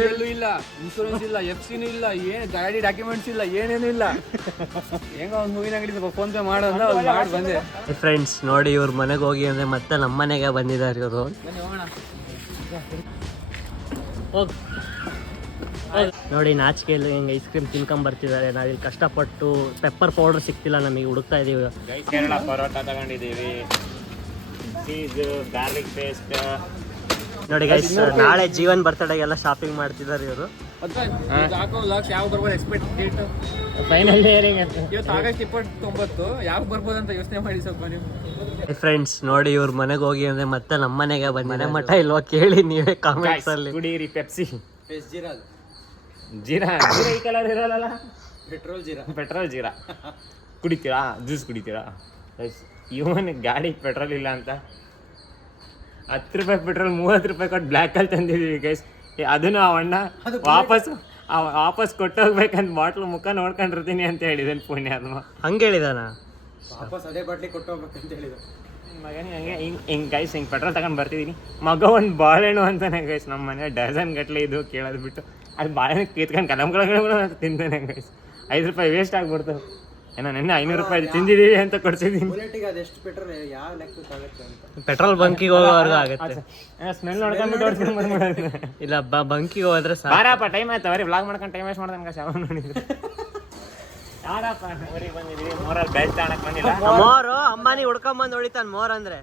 ಎಲ್ಲೂ ಇಲ್ಲ, ಇನ್ಶೂರೆನ್ಸ್ ಇಲ್ಲ, FC ಇಲ್ಲ, ಏನು ಗಾಡಿ ಡಾಕ್ಯುಮೆಂಟ್ಸ್ ಇಲ್ಲ, ಏನೇನು ಇಲ್ಲ. ಹೆಂಗ ಒಂದು ಹೂವಿನ ಅಂಗಡಿ ಸ್ವಲ್ಪ ಫೋನ್ ಪೇ ಮಾಡು ಅಂದ್ರೆ ಅವ್ರು ಮಾಡಿ ಬಂದೆ. ಫ್ರೆಂಡ್ಸ್ ನೋಡಿ, ಇವ್ರ ಮನೆಗೆ ಹೋಗಿ ಅಂದ್ರೆ ಮತ್ತೆ ನಮ್ಮ ಮನೆಗೆ ಬಂದಿದ್ದಾರೆ ಇವರು. ನೋಡಿ ನಾಚಿಕೆಯಲ್ಲಿ ಹೆಂಗೆ ಐಸ್ ಕ್ರೀಮ್ ತಿನ್ಕೊಂಡ್ ಬರ್ತಿದ್ದಾರೆ. ನಾವಿಲ್ಲಿ ಕಷ್ಟಪಟ್ಟು ಪೆಪ್ಪರ್ ಪೌಡರ್ ಸಿಕ್ತಿಲ್ಲ ನಮಗೆ, ಹುಡುಕ್ತಾ ಇದೀವಿ. ಕೇರಳ ಪರೋಟ ತಗೊಂಡಿದ್ದೀವಿ, ಚೀಸ್, ಗಾರ್ಲಿಕ್ ಪೇಸ್ಟ್. ನೋಡಿ ಗೈಸ್, ನಾಳೆ ಜೀವನ್ ಬರ್ತಡೆಗೆಲ್ಲ ಶಾಪಿಂಗ್ ಮಾಡ್ತಿದ್ದಾರೆ ಇವರು. ಯಾವ ಬರ್ಬೋದು ಎಕ್ಸ್ಪೆಕ್ಟ್ ಡೇಟ್ ಫೈನಲ್ ಇಯರಿಂಗ್ ಅಂತ ಇವತ್ತು ಆಗಸ್ಟ್ 29. ಯಾವ ಬರ್ಬೋದು ಅಂತ ಯೋಚನೆ ಮಾಡಿ ಸ್ವಲ್ಪ ನೀವು. ಫ್ರೆಂಡ್ಸ್ ನೋಡಿ, ಇವ್ರ ಮನೆಗೆ ಹೋಗಿ ಅಂದ್ರೆ ಮತ್ತೆ ನಮ್ಮ ಮನೆಗೆ ಬಂದಿದೆ. ಮಠ ಇಲ್ವಾ ಕೇಳಿ ನೀವೇ ಕಾಮೆಂಟ್ಸ್ ಅಲ್ಲಿ. ಕುಡೀರಿ ಪೆಪ್ಸಿ, ಜೀರಾ ಜೀರಾ ಈ ಕಲರ್ ಇರೋಲ್ಲ, ಪೆಟ್ರೋಲ್ ಜೀರಾ ಕುಡಿತೀರಾ? ಜ್ಯೂಸ್ ಕುಡಿತೀರಾ? ಇವನ್ ಗಾಡಿ ಪೆಟ್ರೋಲ್ ಇಲ್ಲ ಅಂತ 10 ರೂಪಾಯಿ ಪೆಟ್ರೋಲ್ 30 ರೂಪಾಯಿ ಕೊಟ್ಟು ಬ್ಲ್ಯಾಕಲ್ಲಿ ತಂದಿದ್ದೀವಿ ಗೈಸ್. ಅದನ್ನು ಅವಣ್ಣ ವಾಪಸ್ ಕೊಟ್ಟೋಗ್ಬೇಕಂತ ಬಾಟ್ಲು ಮುಖ ನೋಡ್ಕೊಂಡಿರ್ತೀನಿ ಅಂತ ಹೇಳಿದನು ಪುಣ್ಯಾತ್ಮ. ಹಂಗೆ ಹೇಳಿದಾನ? ವಾಪಸ್ ಅದೇ ಬಾಟ್ಲಿ ಕೊಟ್ಟೋಗ್ಬೇಕಂತ ಹೇಳಿದ ಮಗನಿಗೆ. ಹಂಗೆ ಹಿಂಗೆ ಗೈಸ್ ಹಿಂಗೆ ಪೆಟ್ರೋಲ್ ತಗೊಂಡು ಬರ್ತಿದ್ದೀನಿ. ಮಗ ಒಂದು ಬಾಳೆಹಣ್ಣು ಅಂತಾನೆ ಗೈಸ್. ನಮ್ಮ ಮನೆ ಡಜನ್ ಗಟ್ಟಲೆ ಇದು ಕೇಳೋದು ಬಿಟ್ಟು ಅದು ಬಾಳೆಹಣ್ಣು ಕಿತ್ಕೊಂಡು ಕಲಂಗಳು ತಿಂತಾನೆ ಗೈಸ್. 5 ರೂಪಾಯಿ ವೇಸ್ಟ್ ಆಗ್ಬಿಡ್ತು. ಏನೋ ನೆನ್ನೆ 500 ರೂಪಾಯಿ ತಿಂದಿದ್ದೀವಿ ಅಂತ ಕೊಡ್ಸಿದ್ದೀನಿ. ಪೆಟ್ರೋಲ್ ಬಂಕಿಗೆ ಹೋಗೋವರೆಗೂ ಆಗುತ್ತೆ. ಸ್ಮೆಲ್ ನೋಡ್ಕೊಂಡ್ಬಿಟ್ಟು ಓಡಿಸ್ಕೊಂಡು ಬಂದ್ಬಿಡೋದು. ಇಲ್ಲ ಬಂಕಿಗೆ ಹೋದ್ರೆ ಬಾರಪ್ಪ, ಟೈಮ್ ಆಯ್ತು. ಅವರಿ ವ್ಲಾಗ್ ಮಾಡ್ಕೊಂಡು ಟೈಮ್ ವೇಸ್ಟ್ ಮಾಡ್ದಂಗೆ ಶಾವ ನೋಡಿದ್ರು. ಯಾರಪ್ಪ ಊರಿಗೆ ಬಂದಿದ್ದೀವಿ, ಮೋರಲ್ಲಿ ಬೆಲ್ಟ್ ತಗೊಳಕ್ ಬಂದಿಲ್ಲ. ಮೋರು ಅಂಬಾನಿ ಹುಡ್ಕೊಂಬಂದು ಹೊಡಿತಾನೆ ಮೋರ್ ಅಂದ್ರೆ.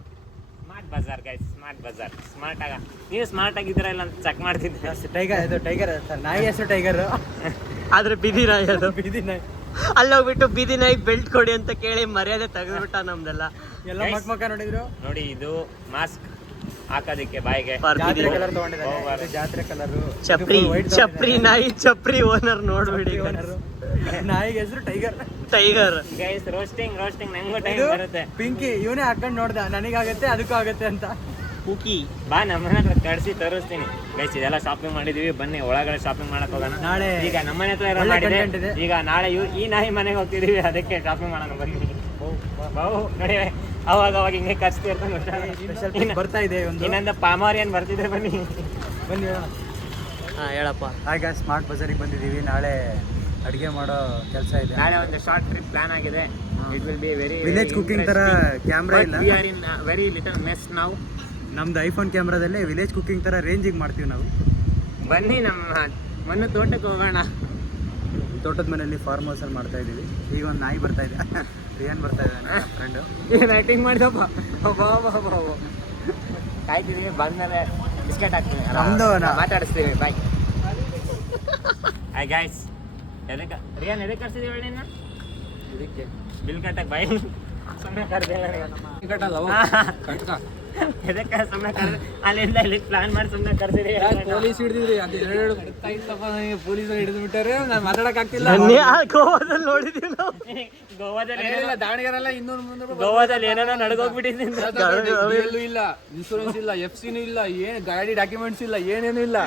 Smart Bazaar guys, smart Bazaar. Smart ಆಗ ನೀವು ಸ್ಮಾರ್ಟ್ ಆಗಿದ್ದೀರಾ ಇಲ್ಲ ಅಂತ ಚೆಕ್ ಮಾಡ್ತಿದ್ದೆ. ಟೈಗರ್ ನಾಯಿ ಹೆಸರು ಟೈಗರ್, ಆದ್ರೆ ಬೀದಿ ನಾಯಿ ಅದು. ಬೀದಿ ನಾಯಿ ಅಲ್ಲೋಗ್ಬಿಟ್ಟು ಬೀದಿ ನಾಯಿ ಬೆಲ್ಟ್ ಕೊಡಿ ಅಂತ ಕೇಳಿ ಮರ್ಯಾದೆ ತೆಗೆದ್ಬಿಟ್ಟ ನಮ್ದೆಲ್ಲ. ಎಲ್ಲ ಮಕ್ಕ ನೋಡಿದ್ರು. ನೋಡಿ, ಇದು ಮಾಸ್ಕ್ ಹಾಕೋದಿಕ್ಕೆ ಬಾಯಿಗೆ. ಜಾತ್ರೆ ಕಲರ್ ತಗೊಂಡಿದ್ದಾರೆ, ಜಾತ್ರೆ ಕಲರ್. ಚಪ್ರಿ ನಾಯಿ, ಚಪ್ರಿ ಓನರ್ ನೋಡ್ಬಿಡಿ. ನಾಯಿಗೆ ಹೆಸರು ಟೈಗರ್ ಗೈಸ್. ರೋಸ್ಟಿಂಗ್ ನಂಗೂ ಟೈಮ್ ಬರುತ್ತೆ. ಪಿಂಕಿ ಇವನೇ ಹಾಕೊಂಡು ನೋಡ್ದ, ನನಗಾಗತ್ತೆ ಅದಕ್ಕೂ ಆಗತ್ತೆ ಅಂತ. ಕುಕಿ ಬಾ, ನಮ್ಮನೆ ಹತ್ರ ಕಳಿಸಿ ತರಿಸ್ತೀನಿ ಗೈಸ್. ಇದೆಲ್ಲ ಶಾಪಿಂಗ್ ಮಾಡಿದೀವಿ, ಬನ್ನಿ ಒಳಗಡೆ ಶಾಪಿಂಗ್ ಮಾಡಕ್ ಹೋಗೋಣ. ನಾಳೆ ಈಗ ನಮ್ಮನೆ ಹತ್ರ ಇರೋ ಮಾಡಿದೆ. ಈಗ ನಾಳೆ ಈ ನಾಯಿ ಮನೆಗೆ ಹೋಗ್ತಿದೀವಿ, ಅದಕ್ಕೆ ಶಾಪಿಂಗ್ ಮಾಡೋಣ ಬನ್ನಿ. ಬಾವು ನೋಡಿ, ಅವಾಗ ಹಿಂಗೆ ಕಚ್ತಿರ್ತಾನೆ. ಬರ್ತಾ ಇದೆ ಇನ್ನೊಂದು ಪಾಮಾರಿಯನ್ ಬರ್ತಿದ್ರೆ ಬನ್ನಿ. ಹಾ ಹೇಳಪ್ಪ. ಹಾಗೆ ಸ್ಮಾರ್ಟ್ ಬಜಾರಿಗೆ ಬಂದಿದ್ದೀವಿ. ನಾಳೆ ಅಡುಗೆ ಮಾಡೋ ಕೆಲಸ ಇದೆ. ನಾಳೆ ಒಂದು ಶಾರ್ಟ್ ಟ್ರಿಪ್ ಪ್ಲಾನ್ ಆಗಿದೆ. It will be very village cooking ತರ ಕ್ಯಾಮ್ರಾ ಇಲ್ಲ. We are in very little mess ನಾವು. ನಮ್ದು ಐಫೋನ್ ಕ್ಯಾಮ್ರಾದಲ್ಲೇ ವಿಲೇಜ್ ಕುಕಿಂಗ್ ತರ ರೇಂಜಿಗೆ ಮಾಡ್ತೀವಿ ನಾವು. ಬನ್ನಿ ನಮ್ಮ ಮೊನ್ನೆ ತೋಟಕ್ಕೆ ಹೋಗೋಣ. ತೋಟದ ಮನೆಯಲ್ಲಿ ಫಾರ್ಮ್ ಹೌಸ್ ಅಲ್ಲಿ ಮಾಡ್ತಾ ಇದೀವಿ. ಈಗ ಒಂದು ನಾಯಿ ಬರ್ತಾ ಇದೆ, ರಿಯಾನ್ ಬರ್ತಾ ಇದ್ದಾನೆ ಫ್ರೆಂಡು. ಏನು ಆ್ಯಕ್ಟಿಂಗ್ ಮಾಡಿದಪ್ಪ. ಕಾಯ್ತಿದ್ದೀವಿ, ಬಂದಮೇಲೆ ಬಿಸ್ಕೆಟ್ ಹಾಕ್ತೀವಿ, ಮಾತಾಡಿಸ್ತೀವಿ. ಬಾಯ್. Hi guys. ರಿಯಾನ್ ಎದಕ್ಕೆ ಕರ್ಸಿದೀವಿ ಹೇಳಿ? ಇದಕ್ಕೆ ಬಿಲ್ ಕಟ್ಟಕ್ಕೆ ಬಾಯ್ ಸುಮ್ಮನೆ ಕರ್ದಿಲ್ಲ. ಎದಕ್ಕೆ ಸುಮ್ಮನೆ ಕರ್ದು ಅಲ್ಲಿಂದ ಇಲ್ಲಿ ಪ್ಲಾನ್ ಮಾಡಿ ಸುಮ್ಮನೆ ಕರ್ಸಿದೀವಿ. ಪೊಲೀಸ್ ಹಿಡಿದಿದ್ರಿ, ಅದು 2 ನನಗೆ ಪೊಲೀಸರು ಹಿಡಿದು ಬಿಟ್ಟಾರೆ. ನಾನು ಮಾತಾಡಕ್ ಆಗ್ತಿಲ್ಲ. ಗೋವಾದಲ್ಲಿ ನೋಡಿದೀವಿ ನಾವು. ಗೋವಾದಲ್ಲಿ ದಾವಣಗೆರೆಲ್ಲ 200-300 ಗೋವಾದಲ್ಲಿ ಏನೇನೋ ನಡ್ಗೋಗ್ಬಿಟ್ಟಿದ್ದೀನಿ. ಎಲ್ಲೂ ಇಲ್ಲ, ಇನ್ಶೂರೆನ್ಸ್ ಇಲ್ಲ, FC ಇಲ್ಲ, ಏನು ಗಾಡಿ ಡಾಕ್ಯುಮೆಂಟ್ಸ್ ಇಲ್ಲ, ಏನೇನು ಇಲ್ಲ.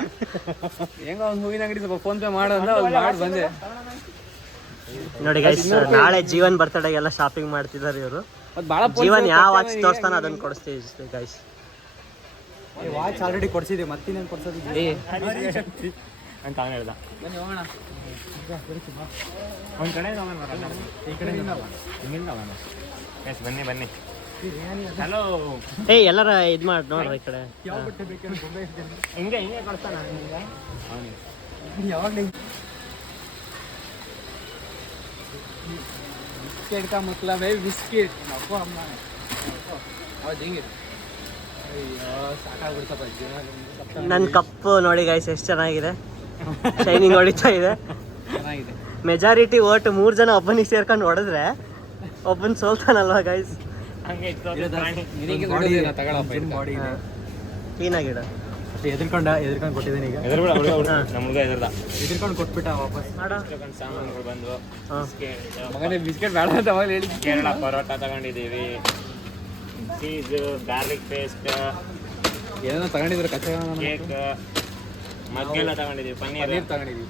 ಹೆಂಗ ಒಂದು ಹೂವಿನ ಅಂಗಡಿ ಸ್ವಲ್ಪ ಫೋನ್ ಪೇ ಮಾಡು ಅಂದ್ರೆ ಅವ್ರು ಮಾಡಿ ಬಂದೆ. ನೋಡಿ ಗೈಸ್, ನಾಳೆ ಜೀವನ್ ಬರ್ತಡೆಗೆಲ್ಲ ಶಾಪಿಂಗ್ ಮಾಡ್ತಿದ್ದಾರೆ ಇವರು. ಜೀವನ್ ಯಾವ ವಾಚ್ ತೋರಿಸ್ತಾನ ಅದನ್ನ ಕೊಡಿಸ್ತೀವಿ ಗೈಸ್. ವಾಚ್ ಆಲ್ರೆಡಿ ಕೊಡ್ಸಿದ್ದೀವಿ, ಮತ್ತಿನ್ನೇನು ಕೊಡ್ಸೋದು ಅಂತ ಅವನು ಹೇಳ್ದ. ಬನ್ನಿ ಹೋಗೋಣ. ಒಂದು ಕಡೆ ಈ ಕಡೆ ಎಸ್ ಬನ್ನಿ ಬನ್ನಿ. ಹಲೋ ಎಲ್ಲರ ಇದು ಮಾಡಿ ನೋಡ್ರಿ ಈ ಕಡೆ. ಹಿಂಗೆ ಕೊಡ್ತಾನ ಯಾವಾಗ बिस्किट का मतलब है बिस्किट. आपको हम और देंगे. ನನ್ನ ಕಪ್ಪು ನೋಡಿ ಗೈಸ್ ಎಷ್ಟು ಚೆನ್ನಾಗಿದೆ, ಶೈನಿಂಗ್ ಹೊಡಿತಾ ಇದೆ. ಮೆಜಾರಿಟಿ ಓಟ್ 3 ಜನ ಒಬ್ಬನಿಗೆ ಸೇರ್ಕೊಂಡು ಹೊಡೆದ್ರೆ ಒಬ್ಬನ್ ಸೋಲ್ತಾನಲ್ವಾ ಗೈಸ್. ಹಂಗೆ ಕ್ಲೀನ್ ಆಗಿಡ. ಎದ್ರಕೊಂಡು ಕೊಟ್ಟಿದ್ದೇನೆ. ಈಗ ಎದ್ರಕೊಂಡು ಕೊಟ್ಬಿಟ್ಟ ವಾಪಸ್. ಸಾಮಾನುಗಳು ಬಂದ್ವು. ಮಗನೇ ಬಿಸ್ಕೆಟ್ ಬೇಡ ಅಂತ ಅವಾಗ ಹೇಳಿ. ಕೇರಳ ಪರೋಟ ತಗೊಂಡಿದ್ದೀವಿ, ಚೀಸ್, ಗಾರ್ಲಿಕ್ ಪೇಸ್ಟ್, ಏನೋ ತಗೊಂಡಿದ್ರು, ಕಚ್ಚಾ ಕೇಕ್, ಮಗ್ಗೆಲ್ಲ ತಗೊಂಡಿದ್ದೀವಿ, ಪನ್ನೀರ್ ತಗೊಂಡಿದ್ದೀವಿ.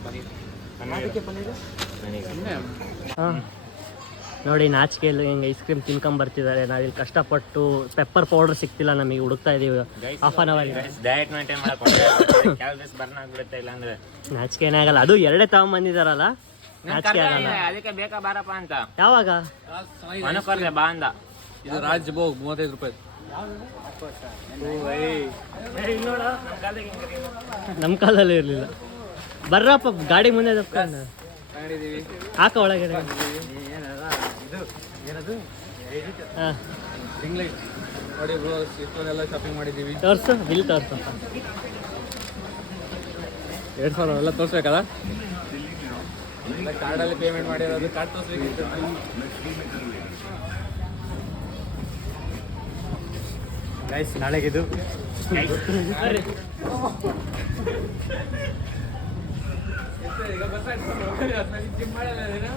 ನೋಡಿ ನಾಚಿಕೆಯಲ್ಲಿ ಹೆಂಗೆ ಐಸ್ ಕ್ರೀಮ್ ತಿನ್ಕೊಂಬರ್ತಿದ್ದಾರೆ. ನಾವಿಲ್ಲಿ ಕಷ್ಟಪಟ್ಟು ಪೆಪ್ಪರ್ ಪೌಡರ್ ಸಿಗ್ತಿಲ್ಲ ನಮಗೆ, ಹುಡುಕ್ತಾ ಇದೀವಿ half an hour. Diet maintain ಮಾಡ್ಕೊಂಡು ಕ್ಯಾಲರೀಸ್ ಬರ್ನ್ ಆಗ್ಬಿಡುತ್ತೆ ಇಲ್ಲ ಅಂದ್ರೆ. ನಾಚಿಕೆ ಏನಾಗಲ್ಲ, ಅದು ಎರಡೇ ತಗೊಂಬಂದಿದಾರಲ್ಲ, ನಾಚಿಕೆ ಆಗಲ್ಲ. ಅದಕ್ಕೆ ಬೇಕಾ ಬಾರಪ್ಪ ಅಂತ. ಯಾವಾಗ ಮನಕರ್ದೆ ಬಾ ಅಂದ. ಇದು ರಾಜ್ ಭೋಗ್ 35 ರೂಪಾಯಿ. ನಮ್ಮ ಕಾಲದಲ್ಲಿ ಇರಲಿಲ್ಲ. ಬರ್ರಪ್ಪ ಗಾಡಿ ಮುಂದೆ ತಪ್ಕೊಂಡು ಹಾಕ ಒಳಗಡೆ. ಹಾಂ ನೋಡಿ ಬ್ರೋ, ಇಷ್ಟೊಂದೆಲ್ಲ ಶಾಪಿಂಗ್ ಮಾಡಿದ್ದೀವಿ. ತೋರಿಸು, ಬಿಲ್ ತೋರಿಸಪ್ಪ. 2000 ಎಲ್ಲ ತೋರಿಸ್ಬೇಕಲ್ಲ, ಕಾರ್ಡಲ್ಲಿ ಪೇಮೆಂಟ್ ಮಾಡಿರೋದು. ಕಾರ್ಡ್ ತೋರಿಸ್ಬೇಕಿತ್ತು. ಗೈಸ್ ನಾಳೆಗಿದು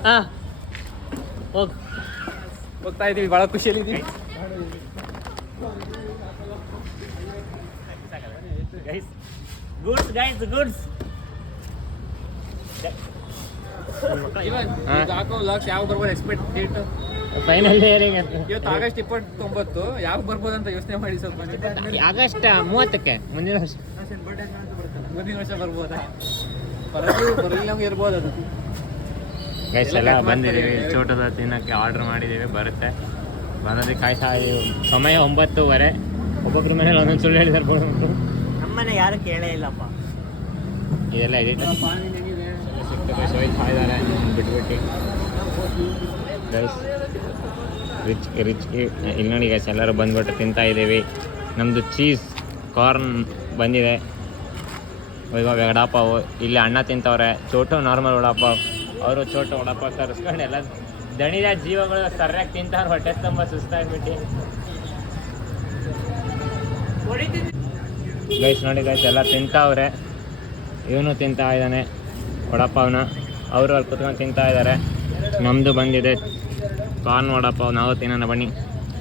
ಹಾಂ ಹೋಗ್ತಾ ಇದೀವಿ, ಭಾಳ ಖುಷಿಯಲ್ಲಿದ್ದೀವಿ. Goods guys goods. ಹಾಕೋ ವ್ಲಾಗ್ಸ್ ಯಾವಾಗ ಬರ್ಬೋದು? ಎಕ್ಸ್ಪೆಕ್ಟ್ ಡೇಟ್ ಫೈನಲ್ ಇಯರಿಂಗ್ ಇವತ್ತು ಆಗಸ್ಟ್ 29. ಯಾವಾಗ ಬರ್ಬೋದು ಅಂತ ಯೋಚನೆ ಮಾಡಿ ಸ್ವಲ್ಪ. ಆಗಸ್ಟ್ 30ಕ್ಕೆ ಮುಂದಿನ ವರ್ಷ. ಮುಂದಿನ ವರ್ಷ ಬರ್ಬೋದಾ? ಬರಲಿಲ್ಲ ನಮ್ಗೆ ಇರ್ಬೋದು ಅದು. ಗೈಸ್ ಎಲ್ಲ ಬಂದಿದ್ದೀವಿ, ಚೋಟದ ತಿನ್ನೋಕ್ಕೆ ಆರ್ಡರ್ ಮಾಡಿದ್ದೀವಿ, ಬರುತ್ತೆ. ಬರೋದಕ್ಕೆ ಕಾಯ್ತಾ ಇದೀವಿ. ಸಮಯ 9:30. ಒಬ್ಬೊಬ್ರ ಮನೇಲಿ ಒಂದೊಂದು ಸುಳ್ಳು ಹೇಳಿದಾರೆ. ನಮ್ಮನೆ ಯಾರು ಕೇಳೇ ಇಲ್ಲಪ್ಪ. ಇದೆಲ್ಲ ಎಡಿಟ್ ಸೋಯ್ತಾ ಇದ್ದಾರೆ ಬಿಟ್ಬಿಟ್ಟು. ಗೈಸ್ ರಿಚ್ ಇಲ್ಲಿ ನೋಡಿ ಗೈಸ್, ಎಲ್ಲರೂ ಬಂದ್ಬಿಟ್ಟು ತಿಂತಾ ಇದ್ದೀವಿ. ನಮ್ಮದು ಚೀಸ್ ಕಾರ್ನ್ ಬಂದಿದೆ. ಇವಾಗ ವಡಾಪಾವು ಇಲ್ಲಿ ಅಣ್ಣ ತಿಂತವ್ರೆ. ಚೋಟು ನಾರ್ಮಲ್ ವಡಾಪಾವ್, ಅವರು ಚೋಟು ವಡಾಪಾವ್ ತರಿಸ್ಕೊಂಡು ಎಲ್ಲ ದಣಿದ ಜೀವಗಳು ಸರಿಯಾಗಿ ತಿಂತಾರೆ. ಹೊಟ್ಟೆ ತುಂಬ ಸುಸ್ತಾಗ್ಬಿಟ್ಟು. ಗೈಸ್ ನೋಡಿ ಗೈಸ್, ಎಲ್ಲ ತಿಂತಾವ್ರೆ. ಇವನು ತಿಂತಾ ಇದ್ದಾನೆ ವಡಾಪಾವ್ನ. ಅವರು ಅಲ್ಲಿ ಕುತ್ಕೊಂಡು ತಿಂತಾ ಇದ್ದಾರೆ. ನಮ್ಮದು ಬಂದಿದೆ ಕಾರ್ನ್ ವಡಾಪಾವ್, ನಾವು ತಿನ್ನೋಣ ಬನ್ನಿ.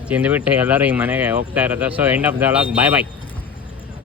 ತಿಂದುಬಿಟ್ಟು ಎಲ್ಲರೂ ಈಗ ಮನೆಗೆ ಹೋಗ್ತಾ ಇರೋದು. So end of the vlog. Bye bye.